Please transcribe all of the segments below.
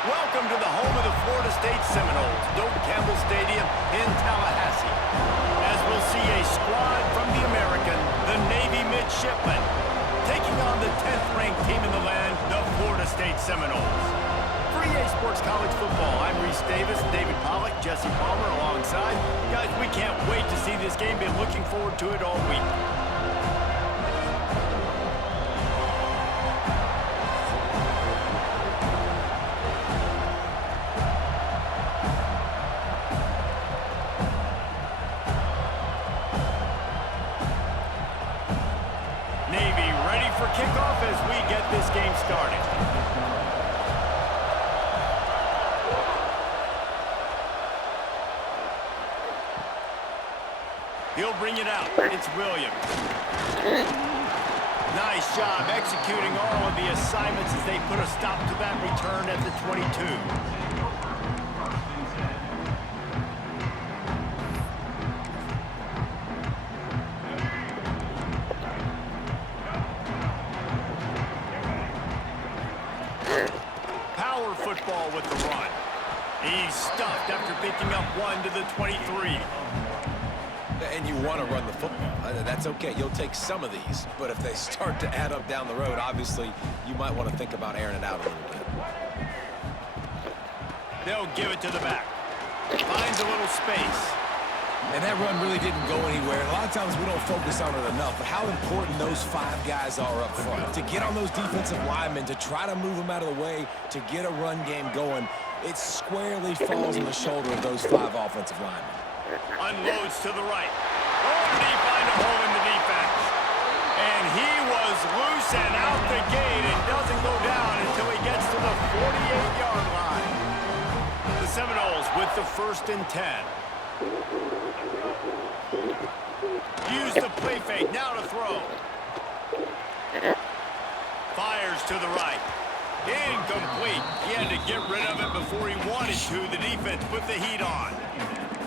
Welcome to the home of the Florida State Seminoles, Doak Campbell Stadium in Tallahassee. As we'll see a squad from the American, the Navy Midshipmen, taking on the 10th-ranked team in the land, the Florida State Seminoles. For EA Sports College Football, I'm Reese Davis, David Pollack, Jesse Palmer alongside. Guys, we can't wait to see this game. Been looking forward to it all week. Navy ready for kickoff as we get this game started. He'll bring it out. It's Williams. Nice job executing all of the assignments as they put a stop to that return at the 22. Power football with the run. He's stuffed after picking up one to the 23. And you want to run the football. That's okay. You'll take some of these. But if they start to add up down the road, obviously, you might want to think about airing it out a little bit. They'll give it to the back. Finds a little space. And that run really didn't go anywhere. A lot of times we don't focus on it enough, but how important those five guys are up front. To get on those defensive linemen, to try to move them out of the way, to get a run game going, it squarely falls on the shoulder of those five offensive linemen. Unloads to the right. Oh, did he find a hole in the defense? And he was loose and out the gate and doesn't go down until he gets to the 48-yard line. The Seminoles with the 1st and 10. Use the play fake, now to throw. Fires to the right. Incomplete. He had to get rid of it before he wanted to. The defense put the heat on.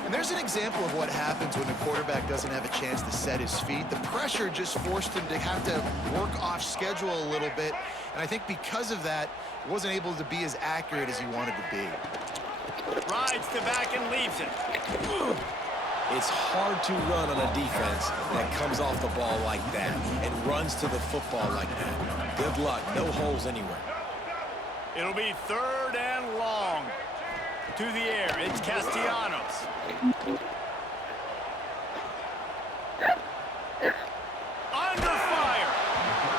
And there's an example of what happens when the quarterback doesn't have a chance to set his feet. The pressure just forced him to have to work off schedule a little bit. And I think because of that, he wasn't able to be as accurate as he wanted to be. Rides the back and leaves it. It's hard to run on a defense that comes off the ball like that and runs to the football like that. Good luck. No holes anywhere. It'll be 3rd and long. To the air, it's Castellanos. Under fire.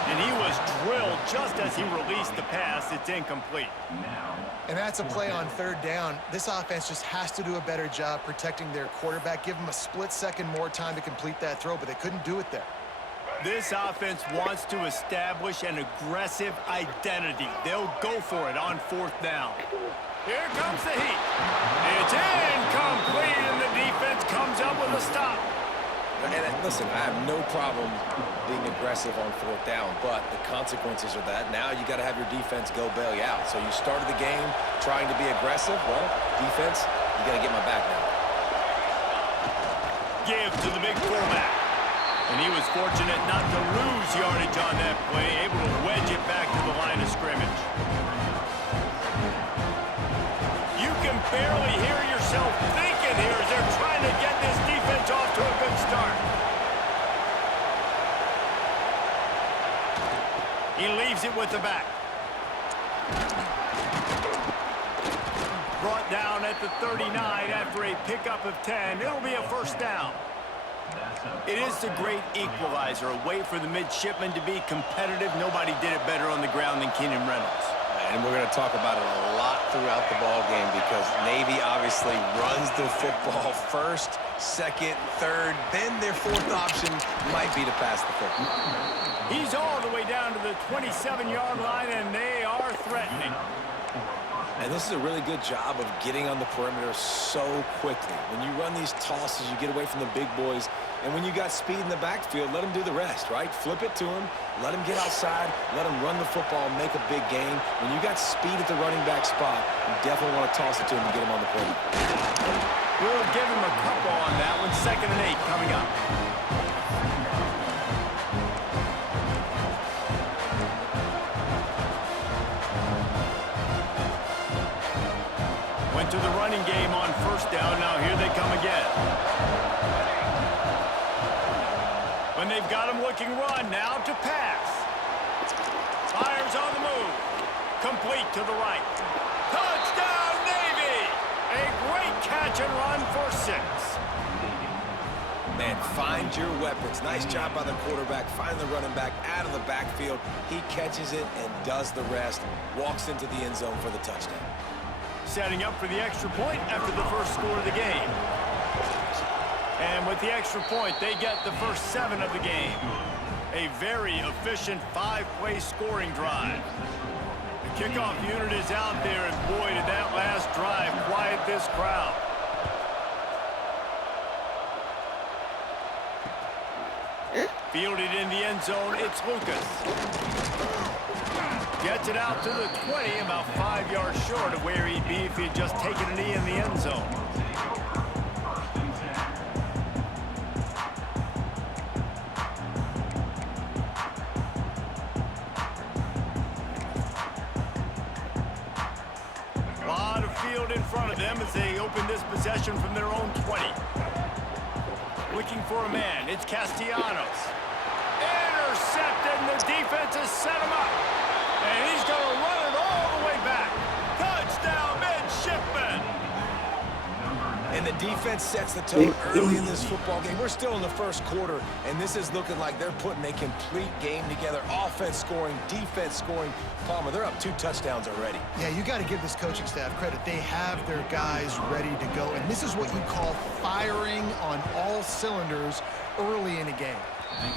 And he was drilled just as he released the pass. It's incomplete. And that's a play on 3rd down. This offense just has to do a better job protecting their quarterback. Give them a split second more time to complete that throw, but they couldn't do it there. This offense wants to establish an aggressive identity. They'll go for it on 4th down. Here comes the heat. It's incomplete, and the defense comes up with a stop. And listen, I have no problem being aggressive on 4th down, but the consequences are that now you got to have your defense go bail you out. So you started the game trying to be aggressive. Well, defense, you got to get my back now. Give to the big fullback. And he was fortunate not to lose yardage on that play, able to wedge it back to the line of scrimmage. You can barely hear yourself thinking here as they're trying to get this defense off to a good start. He leaves it with the back. Brought down at the 39 after a pickup of 10. It'll be a 1st down. It is the great equalizer, a way for the midshipmen to be competitive. Nobody did it better on the ground than Keenan Reynolds. And we're going to talk about it a lot throughout the ball game because Navy obviously runs the football 1st, 2nd, 3rd, then their 4th option might be to pass the football. He's all the way down to the 27-yard line, and they are threatening. And this is a really good job of getting on the perimeter so quickly. When you run these tosses, you get away from the big boys. And when you got speed in the backfield, let them do the rest, right? Flip it to them, let them get outside, let them run the football, make a big gain. When you got speed at the running back spot, you definitely want to toss it to him and get him on the perimeter. We'll give him a couple on that one. 2nd and 8 coming up. running game on first down. Now here they come again. When they've got him looking run, now to pass. Fires on the move. Complete to the right. Touchdown, Navy! A great catch and run for 6. Man, find your weapons. Nice job by the quarterback. Find the running back out of the backfield. He catches it and does the rest. Walks into the end zone for the touchdown. Setting up for the extra point after the first score of the game. And with the extra point, they get the first 7 of the game. A very efficient 5-play scoring drive. The kickoff unit is out there, and boy, did that last drive quiet this crowd. Fielded in the end zone, it's Lucas. Gets it out to the 20, about 5 yards short of where he'd be if he'd just taken a knee in the end zone. A lot of field in front of them as they open this possession from their own 20. Looking for a man, it's Castellanos. Intercepted, and the defense has set him up. And he's going to run it all the way back. Touchdown, midshipman. And the defense sets the tone early in this football game. We're still in the first quarter, and this is looking like they're putting a complete game together. Offense scoring, defense scoring. Palmer, they're up 2 touchdowns already. Yeah, you got to give this coaching staff credit. They have their guys ready to go, and this is what you call firing on all cylinders early in a game.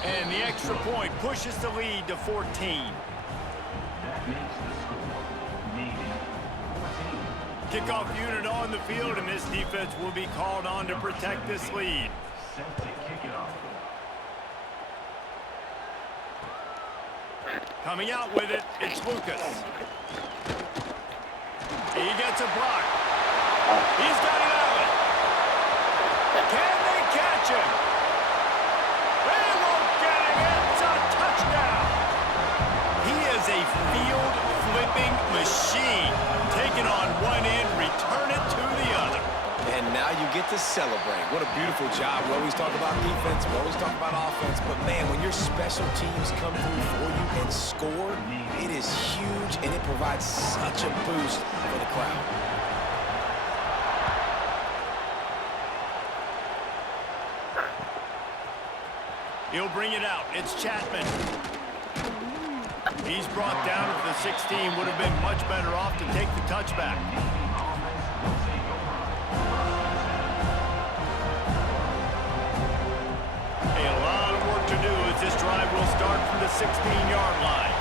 And the extra point pushes the lead to 14. Kickoff unit on the field, and this defense will be called on to protect this lead. Coming out with it, it's Lucas. He gets a block. He's got it out. Can they catch him? They won't get him. It's a touchdown. He is a field-flipping machine. Taking on one end, return it to the other. And now you get to celebrate. What a beautiful job. We always talk about defense, we always talk about offense, but man, when your special teams come through for you and score, it is huge, and it provides such a boost for the crowd. He'll bring it out. It's Chapman. He's brought down at the 16. Would have been much better off to take the touchback. A lot of work to do as this drive will start from the 16-yard line.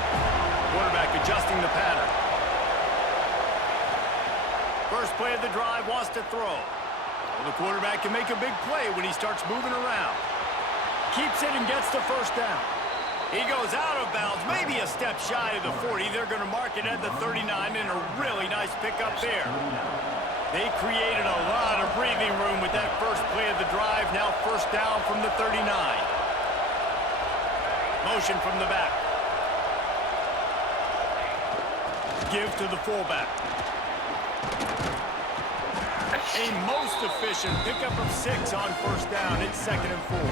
Quarterback adjusting the pattern. First play of the drive wants to throw. Well, the quarterback can make a big play when he starts moving around. Keeps it and gets the first down. He goes out of bounds, maybe a step shy of the 40. They're going to mark it at the 39, and a really nice pickup there. They created a lot of breathing room with that first play of the drive. Now first down from the 39. Motion from the back. Give to the fullback. A most efficient pickup of 6 on first down. It's 2nd and 4.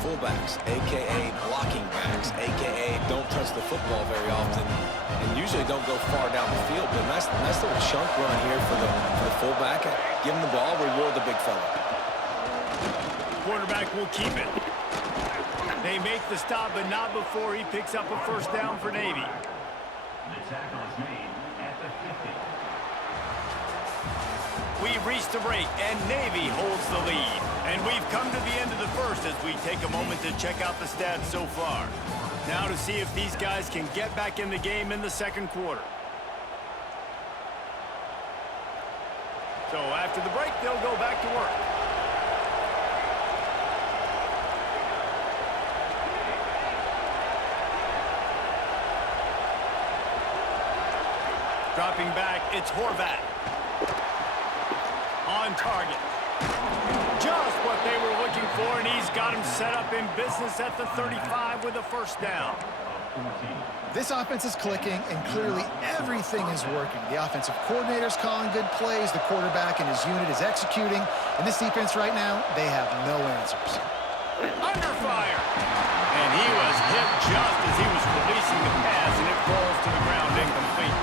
Fullbacks, a.k.a. blocking backs, a.k.a. don't touch the football very often and usually don't go far down the field. But nice little chunk run here for the fullback. Give him the ball, reward the big fella. Quarterback will keep it. They make the stop, but not before he picks up a first down for Navy. The tackle is made at the 50. We've reached the break, and Navy holds the lead. And we've come to the end of the first as we take a moment to check out the stats so far. Now to see if these guys can get back in the game in the second quarter. So after the break, they'll go back to work. Dropping back, it's Horvat. On target. Just what they were looking for, and he's got him set up in business at the 35 with a first down. This offense is clicking, and clearly everything is working. The offensive coordinator's calling good plays. The quarterback and his unit is executing. And this defense right now, they have no answers. Under fire. And he was hit just as he was releasing the pass, and it falls to the ground incomplete.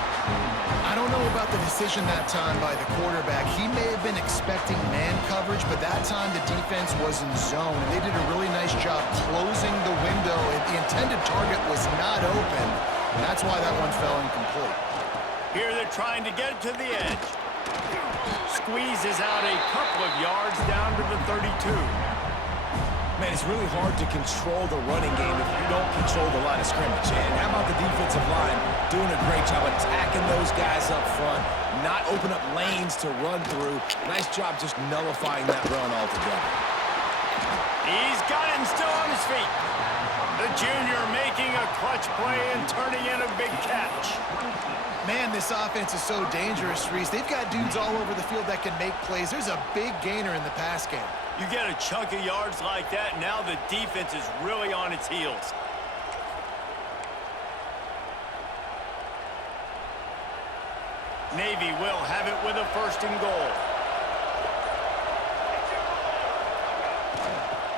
I don't know about the decision that time by the quarterback. He may have been expecting man coverage, but that time the defense was in zone, and they did a really nice job closing the window. The intended target was not open, and that's why that one fell incomplete. Here they're trying to get to the edge. Squeezes out a couple of yards down to the 32. Man, it's really hard to control the running game if you don't control the line of scrimmage. And how about the defensive line doing a great job attacking those guys up front, not open up lanes to run through. Nice job just nullifying that run altogether. He's got him still on his feet. The junior making a clutch play and turning in a big catch. Man, this offense is so dangerous, Reese. They've got dudes all over the field that can make plays. There's a big gainer in the pass game. You get a chunk of yards like that, now the defense is really on its heels. Navy will have it with a 1st and goal.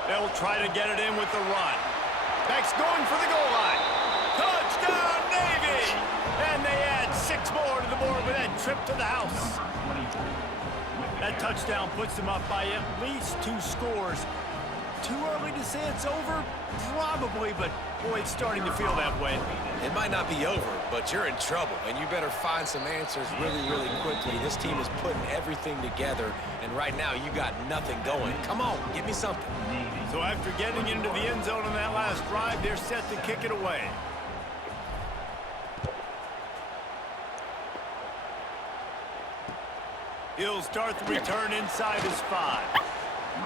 They'll try to get it in with the run. Beck's going for the goal line. Touchdown, Navy! And they add 6 more to the board with that trip to the house. That touchdown puts them up by at least 2 scores. Too early to say it's over? Probably, but boy, it's starting to feel that way. It might not be over, but you're in trouble, and you better find some answers really, really quickly. This team is putting everything together, and right now you got nothing going. Come on, give me something. So after getting into the end zone on that last drive, they're set to kick it away. He'll start the return inside his 5.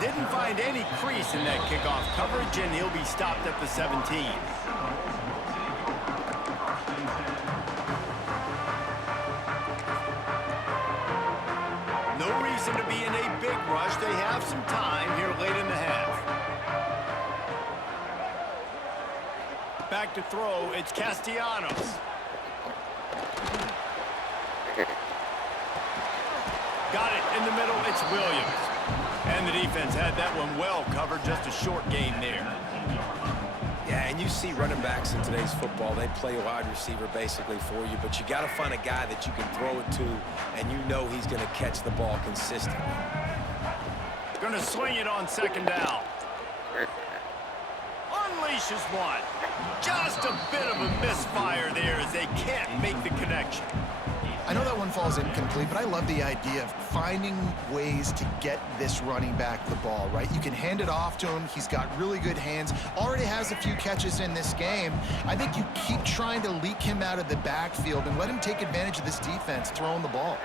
Didn't find any crease in that kickoff coverage, and he'll be stopped at the 17. No reason to be in a big rush. They have some time here late in the half. Back to throw, it's Castellanos. Got it in the middle, it's Williams. And the defense had that one well covered, just a short game there. Yeah, and you see running backs in today's football, they play wide receiver basically for you, but you got to find a guy that you can throw it to, and you know he's going to catch the ball consistently. Gonna swing it on 2nd down. Unleashes one. Just a bit of a misfire there as they can't make the connection. I know that one falls incomplete, but I love the idea of finding ways to get this running back the ball, right? You can hand it off to him. He's got really good hands. Already has a few catches in this game. I think you keep trying to leak him out of the backfield and let him take advantage of this defense throwing the ball.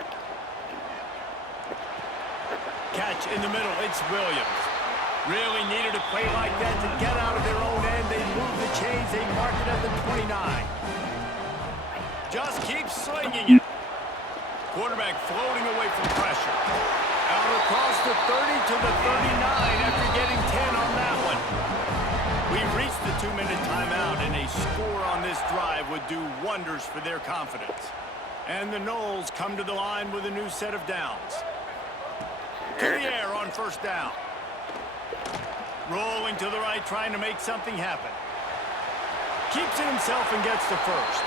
Catch in the middle, it's Williams. Really needed a play like that to get out of their own end. They move the chains, they mark it at the 29. Just keeps slinging it. Quarterback floating away from pressure. Out across the 30 to the 39 after getting 10 on that one. We've reached the 2-minute timeout, and a score on this drive would do wonders for their confidence. And the Noles come to the line with a new set of downs. To the air on 1st down. Rolling to the right, trying to make something happen. Keeps it himself and gets the 1st.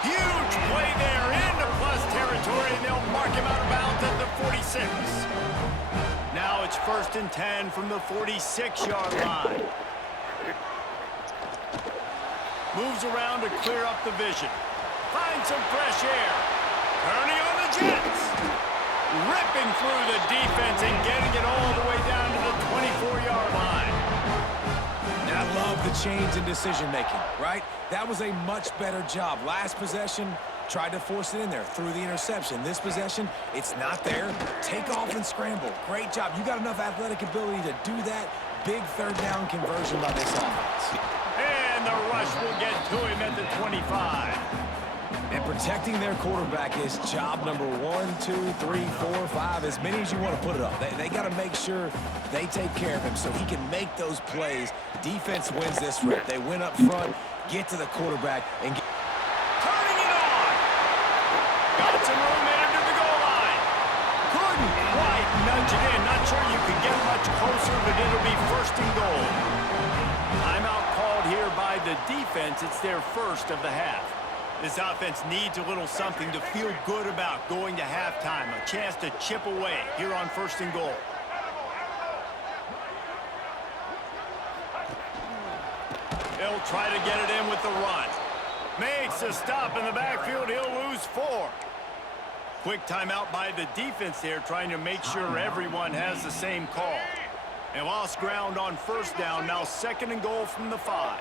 Huge play there into plus territory, and they'll mark him out of bounds at the 46. Now it's 1st and 10 from the 46-yard line. Moves around to clear up the vision. Finds some fresh air. Turning on the Jets. Ripping through the defense and getting it all the way down to the 24-yard line. And I love the change in decision-making, right? That was a much better job. Last possession, tried to force it in there, threw the interception. This possession, it's not there. Take off and scramble. Great job. You got enough athletic ability to do that. Big 3rd down conversion by this offense. And the rush will get to him at the 25. And protecting their quarterback is job number 1, 2, 3, 4, 5, as many as you want to put it up. They got to make sure they take care of him so he can make those plays. Defense wins this rep. They win up front, get to the quarterback, and get... Turning it on. Got some room into the goal line. Couldn't quite nudge it in. Not sure you could get much closer, but it'll be first and goal. Timeout called here by the defense. It's their first of the half. This offense needs a little something to feel good about going to halftime. A chance to chip away here on first and goal. They'll try to get it in with the run. Makes a stop in the backfield. He'll lose 4. Quick timeout by the defense there, trying to make sure everyone has the same call. They lost ground on first down. Now second and goal from the 5.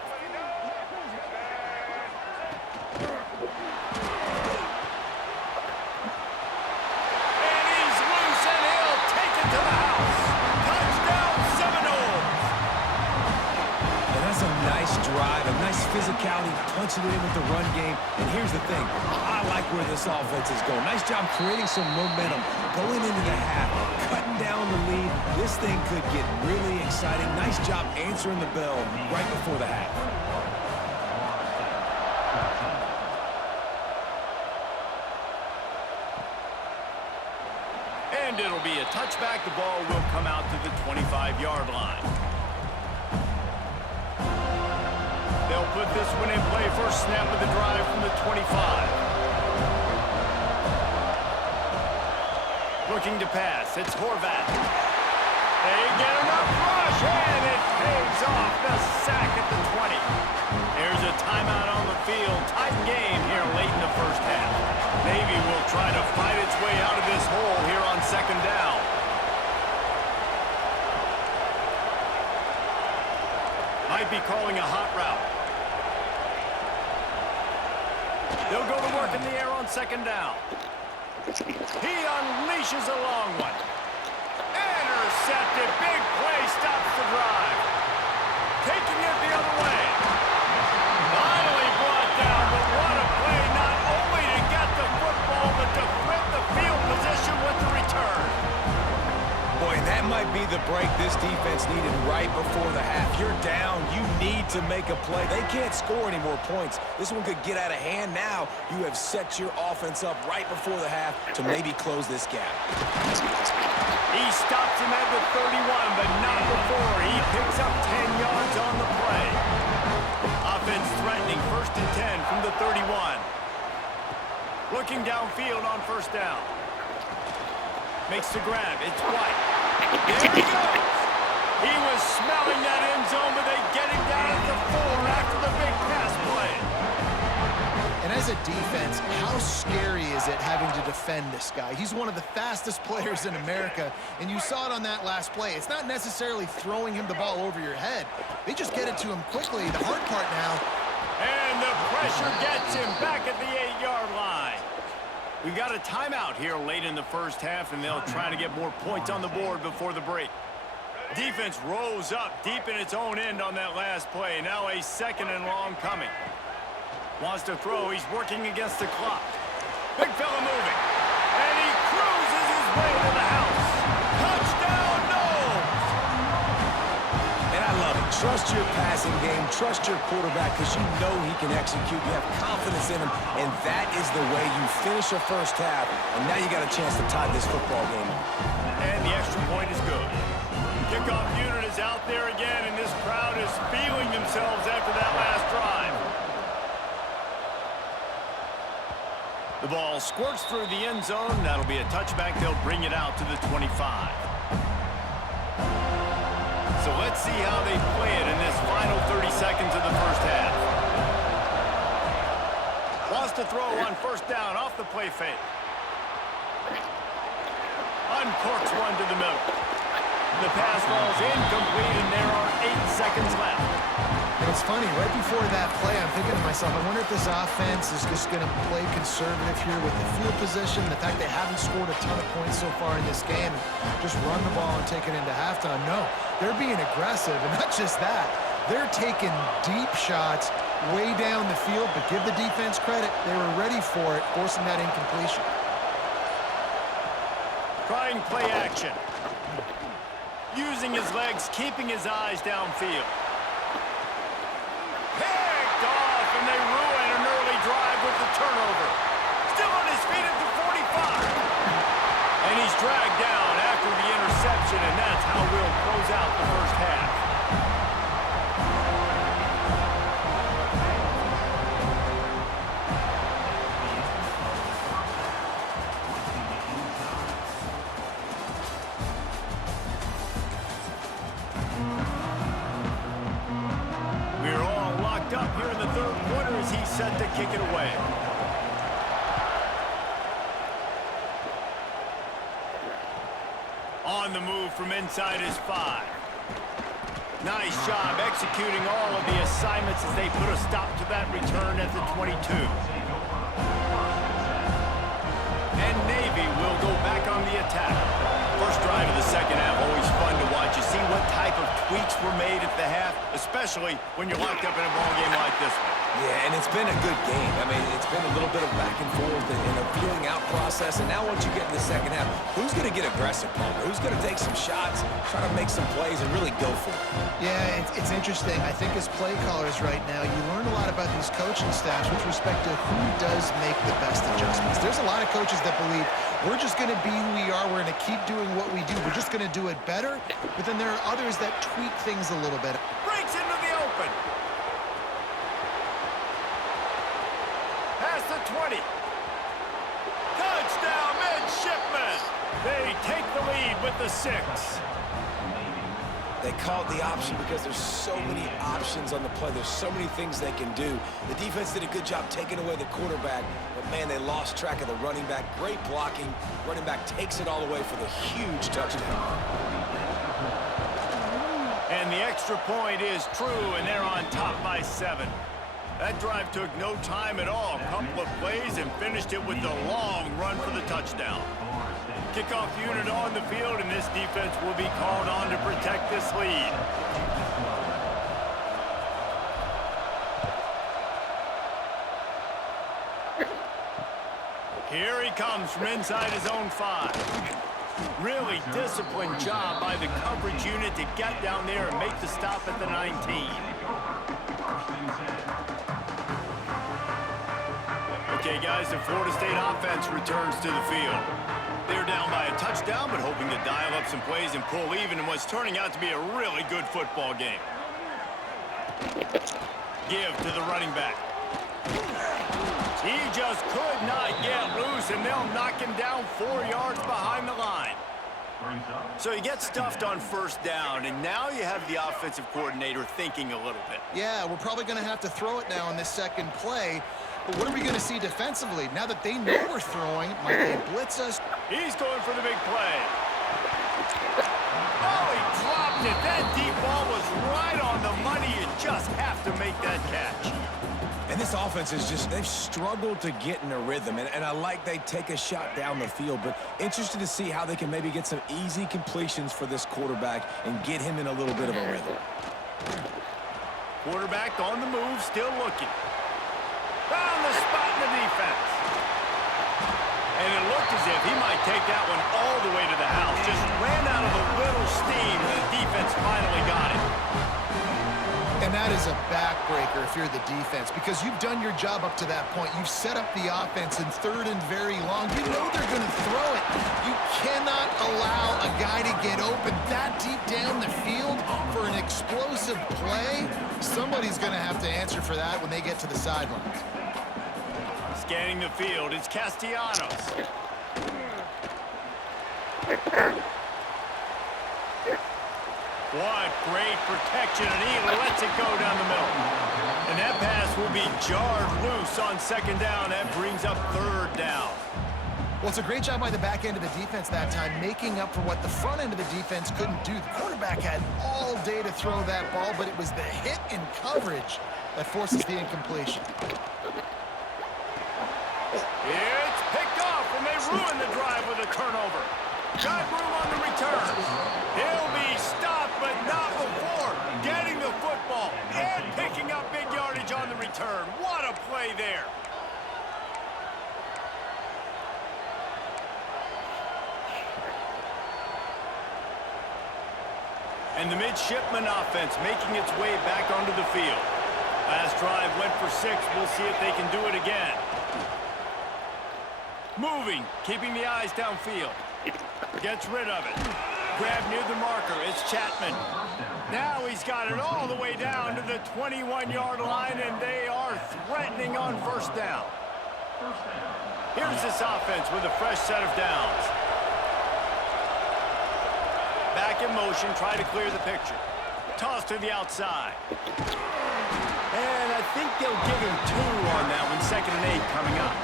Drive, a nice physicality, punching it in with the run game. And here's the thing, I like where this offense is going. Nice job creating some momentum, going into the half, cutting down the lead. This thing could get really exciting. Nice job answering the bell right before the half. And it'll be a touchback. The ball will come out to the 25-yard line. They'll put this one in play. First snap of the drive from the 25. Looking to pass. It's Horvath. They get enough rush, and it pays off. The sack at the 20. There's a timeout on the field. Tight game here late in the first half. Navy will try to fight its way out of this hole here on second down. Might be calling a hot route. They'll go to work in the air on second down. He unleashes a long one. Intercepted. Big play stops the drive. Taking it the other way. Finally brought down, but what a play, not only to get the football, but to flip the field position with the return. Boy, that might be the break this defense needed right before the half. You're down. You need to make a play. They can't score any more points. This one could get out of hand now. You have set your offense up right before the half to maybe close this gap. He stops him at the 31, but not before. He picks up 10 yards on the play. Offense threatening, first and 10 from the 31. Looking downfield on first down. Makes the grab. It's White. There he goes. He was smelling that end zone, but they get him down at the 4 after the big pass play. And as a defense, how scary is it having to defend this guy? He's one of the fastest players in America, and you saw it on that last play. It's not necessarily throwing him the ball over your head. They just get it to him quickly. The hard part now. And the pressure gets him back at the 8-yard line. We got a timeout here late in the first half, and they'll try to get more points on the board before the break. Defense rose up deep in its own end on that last play. Now a second and long coming. Wants to throw. He's working against the clock. Big fella moving. And he cruises his way to the house. Touchdown, Noles! And I love it. Trust your passing game. Trust your quarterback because you know he can execute. You have confidence in him. And that is the way you finish a first half. And now you got a chance to tie this football game. And the extra point is good. Kickoff unit is out there again, and this crowd is feeling themselves after that last drive. The ball squirts through the end zone. That'll be a touchback. They'll bring it out to the 25. So let's see how they play it in this final 30 seconds of the first half. Wants to throw on first down off the play fake. Uncorks one to the middle. The pass falls incomplete, and there are 8 seconds left. And it's funny, right before that play, I'm thinking to myself, I wonder if this offense is just going to play conservative here with the field position, the fact they haven't scored a ton of points so far in this game, and just run the ball and take it into halftime. No, they're being aggressive, and not just that. They're taking deep shots, way down the field, but give the defense credit. They were ready for it, forcing that incompletion. Trying play action. Using his legs, keeping his eyes downfield. Picked off, and they ruin an early drive with the turnover. Still on his feet at the 45. And he's dragged down after the interception, and that's how we'll close out the first half. We're all locked up here in the third quarter as he's set to kick it away. On the move from inside his 5. Nice job executing all of the assignments as they put a stop to that return at the 22. And Navy will go back on the attack. First drive of the second half, always fun to watch. You see what type of tweaks were made at the half, especially when you're locked up in a ball game like this one. Yeah, and it's been a good game. I mean, it's been a little bit of back and forth and a feeling out process. And now once you get in the second half, who's going to get aggressive, Palmer? Who's going to take some shots, try to make some plays, and really go for it? Yeah, it's interesting. I think as play callers right now, you learn a lot about these coaching staffs with respect to who does make the best adjustments. There's a lot of coaches that believe we're just going to be who we are. We're going to keep doing what we do. We're just going to do it better. But then there are others that tweak things a little bit. Breaks into the open. Past the 20. Touchdown, Midshipmen. They take the lead with the 6. They called the option because there's so many options on the play. There's so many things they can do. The defense did a good job taking away the quarterback, but, man, they lost track of the running back. Great blocking. Running back takes it all the way for the huge touchdown. And the extra point is true, and they're on top by 7. That drive took no time at all. A couple of plays and finished it with the long run for the touchdown. Kickoff unit on the field, and this defense will be called on to protect this lead. Here he comes from inside his own 5. Really disciplined job by the coverage unit to get down there and make the stop at the 19. Okay, guys, the Florida State offense returns to the field. They're down by a touchdown, but hoping to dial up some plays and pull even in what's turning out to be a really good football game. Give to the running back. He just could not get loose, and they'll knock him down 4 yards behind the line. So you get stuffed on first down, and now you have the offensive coordinator thinking a little bit. Yeah, we're probably going to have to throw it now on this second play. But what are we going to see defensively? Now that they know we're throwing, might they blitz us? He's going for the big play. Oh, he dropped it. That deep ball was right on the money. You just have to make that catch. And this offense is just, they've struggled to get in a rhythm. And I like they take a shot down the field, but interested to see how they can maybe get some easy completions for this quarterback and get him in a little bit of a rhythm. Quarterback on the move, still looking. Found the spot in the defense. And it looked as if he might take that one all the way to the house. Just ran out of a little steam, and the defense finally got it. And that is a backbreaker if you're the defense, because you've done your job up to that point. You've set up the offense in 3rd and very long. You know they're going to throw it. You cannot allow a guy to get open that deep down the field for an explosive play. Somebody's going to have to answer for that when they get to the sidelines. Scanning the field, it's Castellanos. What great protection, and he lets it go down the middle. And that pass will be jarred loose on 2nd down. That brings up 3rd down. Well, it's a great job by the back end of the defense that time, making up for what the front end of the defense couldn't do. The quarterback had all day to throw that ball, but it was the hit in coverage that forces the incompletion. It's picked off, and they ruin the drive with a turnover. Got room on the return. He'll be stopped, but not before getting the football and picking up big yardage on the return. return. What a play there. And the midshipman offense making its way back onto the field. Last drive went for 6. We'll see if they can do it again. Moving, keeping the eyes downfield. Gets rid of it. Grab near the marker. It's Chapman. Now he's got it all the way down to the 21-yard line, and they are threatening on first down. Here's this offense with a fresh set of downs. Back in motion, try to clear the picture. Toss to the outside. And I think they'll give him 2 on that one. 2nd and 8 coming up.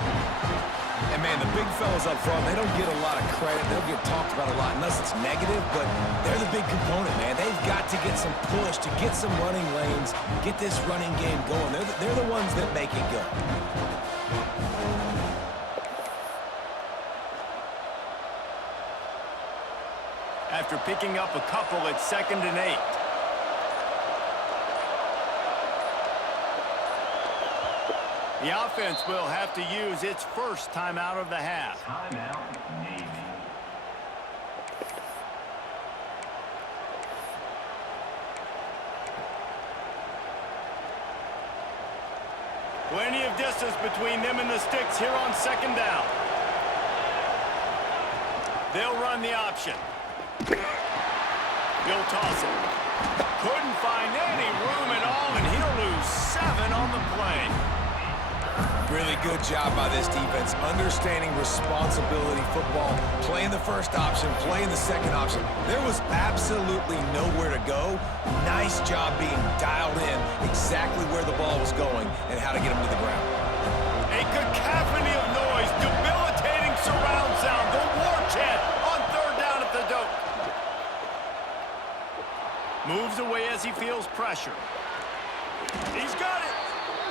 And, man, the big fellas up front, they don't get a lot of credit. They'll get talked about a lot unless it's negative, but they're the big component, man. They've got to get some push, to get some running lanes, get this running game going. They're the ones that make it go. After picking up a couple, it's 2nd and 8. The offense will have to use its first timeout of the half. Timeout, Navy. Plenty of distance between them and the sticks here on 2nd down. They'll run the option. He'll toss it. Couldn't find any room at all, and he'll lose 7 on the play. Really good job by this defense, understanding responsibility football, playing the first option, playing the second option. There was absolutely nowhere to go. Nice job being dialed in exactly where the ball was going and how to get him to the ground. A cacophony of noise, debilitating surround sound, the war chant on 3rd down at the dope. Moves away as he feels pressure. He's got it.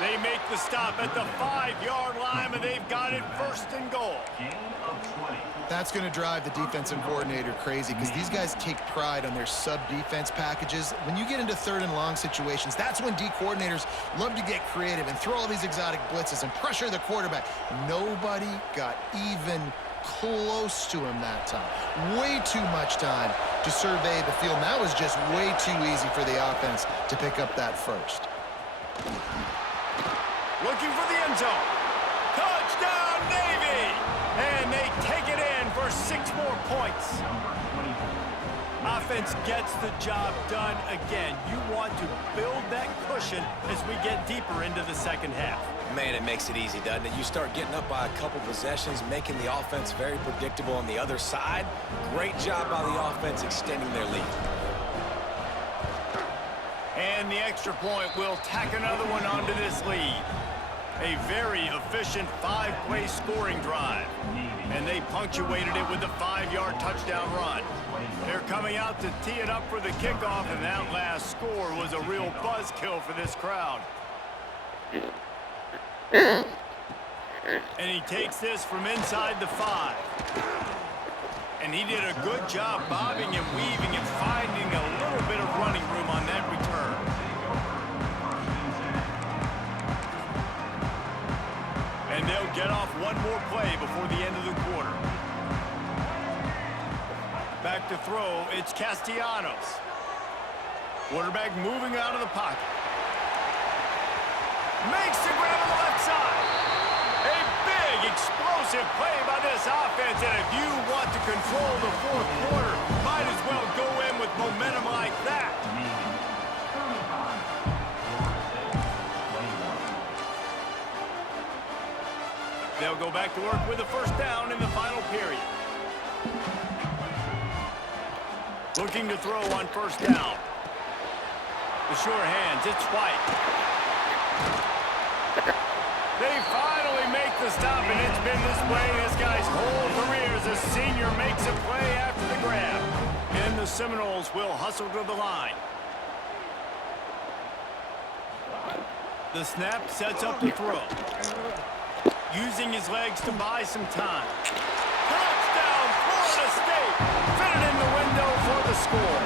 They make the stop at the 5-yard line, and they've got it 1st and goal. Gain of 20. That's going to drive the defensive coordinator crazy because these guys take pride on their sub-defense packages. When you get into 3rd and long situations, that's when D coordinators love to get creative and throw all these exotic blitzes and pressure the quarterback. Nobody got even close to him that time. Way too much time to survey the field. And that was just way too easy for the offense to pick up that first. Looking for the end zone. Touchdown, Navy! And they take it in for 6 more points. Offense gets the job done again. You want to build that cushion as we get deeper into the 2nd half. Man, it makes it easy, doesn't it? You start getting up by a couple possessions, making the offense very predictable on the other side. Great job by the offense extending their lead. And the extra point will tack another one onto this lead. A very efficient 5-play scoring drive. And they punctuated it with a 5-yard touchdown run. They're coming out to tee it up for the kickoff, and that last score was a real buzzkill for this crowd. And he takes this from inside the 5. And he did a good job bobbing and weaving and finding a little bit of running room on that return. And they'll get off one more play before the end of the quarter. Back to throw, it's Castellanos. Quarterback moving out of the pocket. Makes the grab on the left side. A big, explosive play by this offense, and if you want to control the 4th quarter, might as well go in with momentum like that. They'll go back to work with a 1st down in the final period. Looking to throw on 1st down. The sure hands, it's White. They finally make the stop, and it's been this way this guy's whole career as a senior makes a play after the grab. And the Seminoles will hustle to the line. The snap sets up the throw. Using his legs to buy some time. Touchdown, Florida State! Fitted in the window for the score.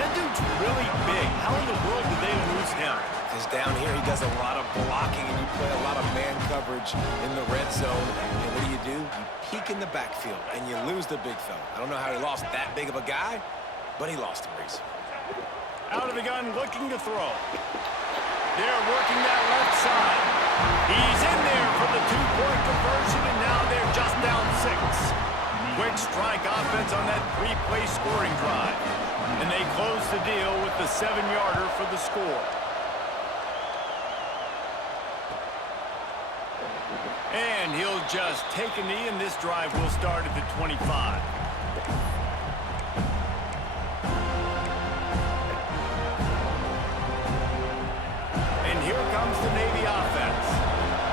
That dude's really big. How in the world did they lose him? Because down here he does a lot of blocking and you play a lot of man coverage in the red zone. And what do? You peek in the backfield and you lose the big fella. I don't know how he lost that big of a guy, but he lost him, Reese. Out of the gun, looking to throw. They're working that left side. He's in there for the two-point conversion, and now they're just down 6. Quick strike offense on that 3-play scoring drive. And they close the deal with the 7-yarder for the score. And he'll just take a knee, and this drive will start at the 25. And here comes the Navy offense.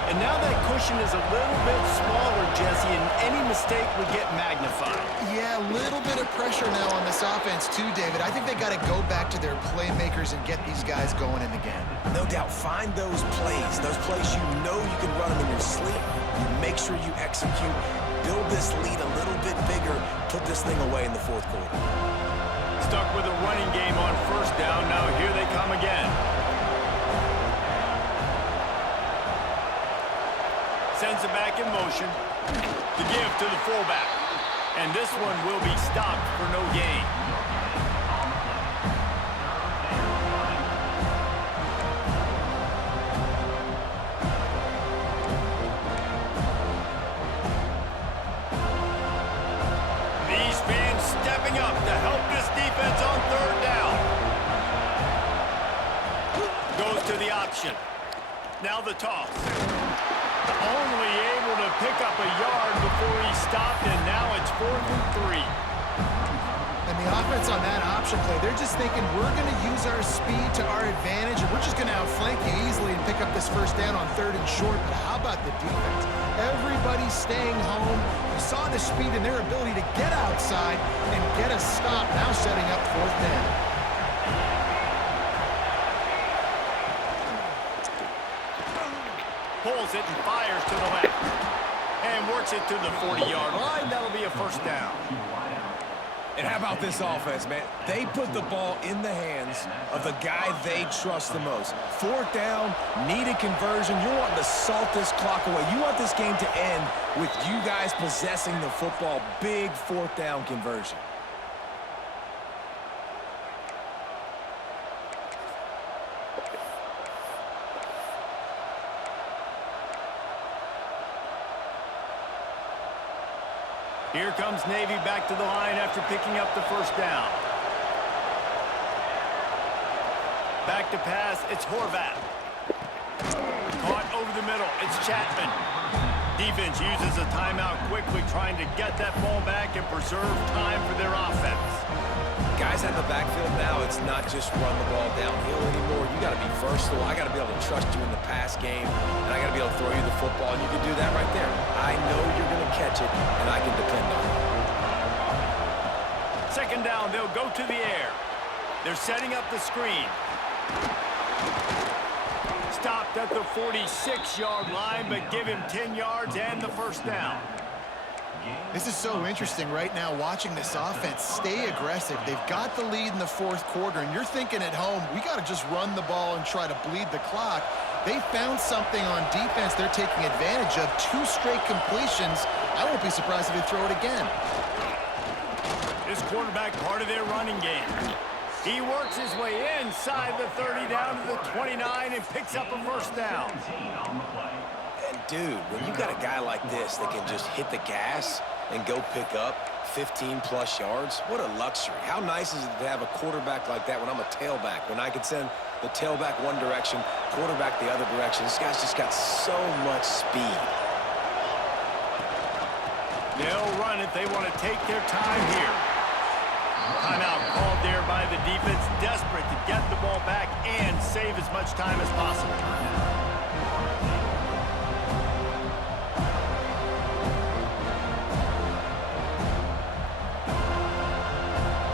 And now that cushion is a little bit smaller, Jesse, and any mistake would get magnified. Yeah, a little bit of pressure now on this offense too, David. I think they got to go back to their playmakers and get these guys going in the game. No doubt, find those plays you know you can run them in your sleep. You make sure you execute, build this lead a little bit bigger, put this thing away in the fourth quarter. Stuck with a running game on first down. Now here they come again. Sends it back in motion. The give to the fullback. And this one will be stopped for no gain. These fans stepping up to help this defense on third down. Goes to the option. Now the toss. Only able to pick up a yard before he stopped, and now it's 4th and 3. And the offense on that option play, they're just thinking we're going to use our speed to our advantage, and we're just going to outflank you easily and pick up this first down on 3rd and short. But how about the defense? Everybody's staying home. You saw the speed and their ability to get outside and get a stop, now setting up 4th down. Pulls it and fires to the left. And works it to the 40-yard line. That'll be a first down. And how about this offense, man? They put the ball in the hands of the guy they trust the most. 4th down, needed conversion. You're wanting to salt this clock away. You want this game to end with you guys possessing the football. Big 4th down conversion. Here comes Navy back to the line after picking up the first down. Back to pass, it's Horvath. Caught over the middle, it's Chapman. Defense uses a timeout quickly, trying to get that ball back and preserve time for their offense. Guys at the backfield now, it's not just run the ball downhill anymore. You got to be versatile. I got to be able to trust you in the pass game, and I got to be able to throw you the football, and you can do that right there. I know you're going to catch it, and I can depend on it. 2nd down, they'll go to the air. They're setting up the screen. Stopped at the 46-yard line, but give him 10 yards and the first down. This is so interesting right now, watching this offense stay aggressive. They've got the lead in the 4th quarter, and you're thinking at home, we got to just run the ball and try to bleed the clock. They found something on defense they're taking advantage of. 2 straight completions. I won't be surprised if they throw it again. This quarterback part of their running game. He works his way inside the 30 down to the 29 and picks up a first down. And, dude, when you got a guy like this that can just hit the gas and go pick up 15-plus yards, what a luxury. How nice is it to have a quarterback like that when I'm a tailback, when I can send the tailback one direction, quarterback the other direction. This guy's just got so much speed. They'll run it. They want to take their time here. Timeout called there by the defense, desperate to get the ball back and save as much time as possible.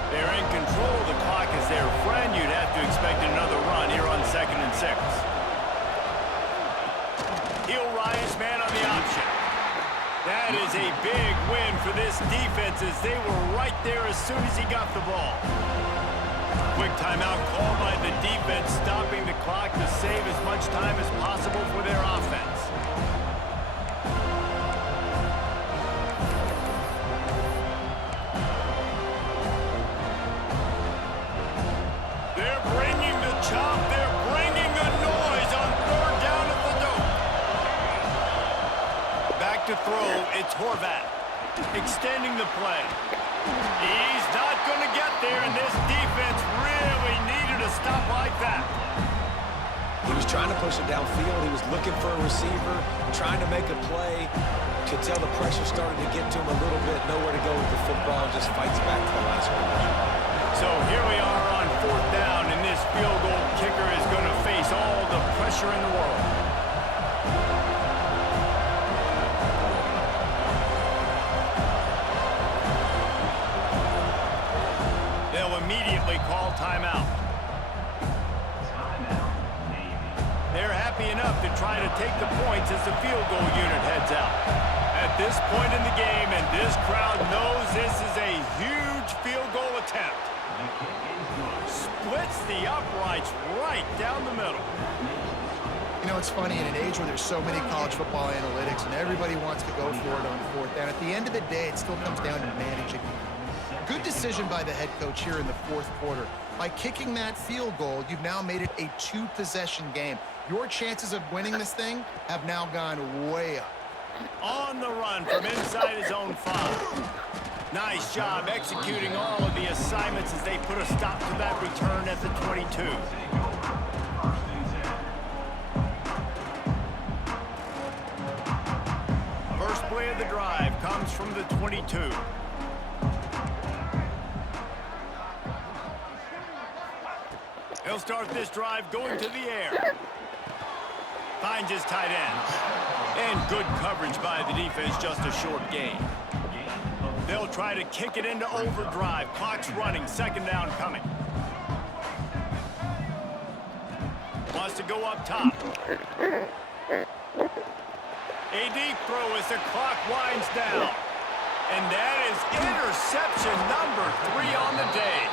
They're in control. The clock is their friend. You'd have to expect another run here on 2nd and 6. He'll rise man on the option. That is a big win for this defense as they were right there as soon as he got the ball. Quick timeout call by the defense, stopping the clock to save as much time as possible for their offense. They're bringing the chop. They're bringing the noise on third down at the Dome. Back to throw. It's Horvat. Extending the play. He's not going to get there, and this defense really needed a stop like that. He was trying to push it downfield. He was looking for a receiver, trying to make a play. Could tell the pressure started to get to him a little bit. Nowhere to go with the football, and just fights back to the last scrimmage. So here we are on fourth down, and this field goal kicker is going to face all the pressure in the world. They'll immediately call timeout. They're happy enough to try to take the points as the field goal unit heads out. At this point in the game, and this crowd knows this is a huge field goal attempt. Splits the uprights right down the middle. You know, it's funny, in an age where there's so many college football analytics and everybody wants to go for it on fourth down, at the end of the day, it still comes down to managing. Good decision by the head coach here in the fourth quarter. By kicking that field goal, you've now made it a two-possession game. Your chances of winning this thing have now gone way up. On the run from inside his own 5. Nice job executing all of the assignments as they put a stop to that return at the 22. First play of the drive comes from the 22. He'll start this drive going to the air. Finds his tight end. And good coverage by the defense, just a short gain. They'll try to kick it into overdrive. Clock's running, second down coming. Wants to go up top. A deep throw as the clock winds down. And that is interception number 3 on the day.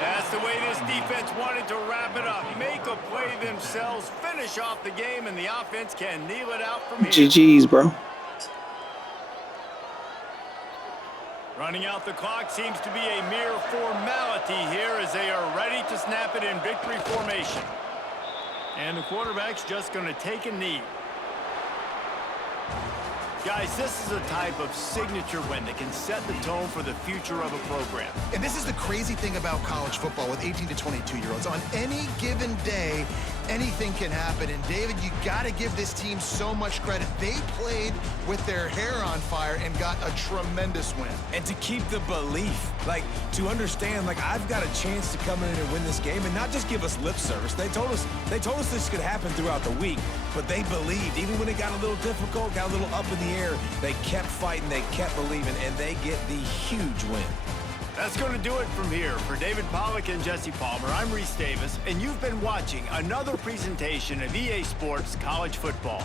That's the way this defense wanted to wrap it up. Make a play themselves, finish off the game, and the offense can kneel it out from here. GG's, bro. Running out the clock seems to be a mere formality here as they are ready to snap it in victory formation. And the quarterback's just going to take a knee. Guys, this is a type of signature win that can set the tone for the future of a program. And this is the crazy thing about college football with 18 to 22-year-olds. On any given day, anything can happen. And, David, you got to give this team so much credit. They played with their hair on fire and got a tremendous win. And to keep the belief, like, to understand, like, I've got a chance to come in and win this game and not just give us lip service. They told us this could happen throughout the week, but they believed. Even when it got a little difficult, got a little up in the air, they kept fighting, they kept believing, and they get the huge win. That's going to do it from here. For David Pollack and Jesse Palmer, I'm Reese Davis, and you've been watching another presentation of EA Sports College Football.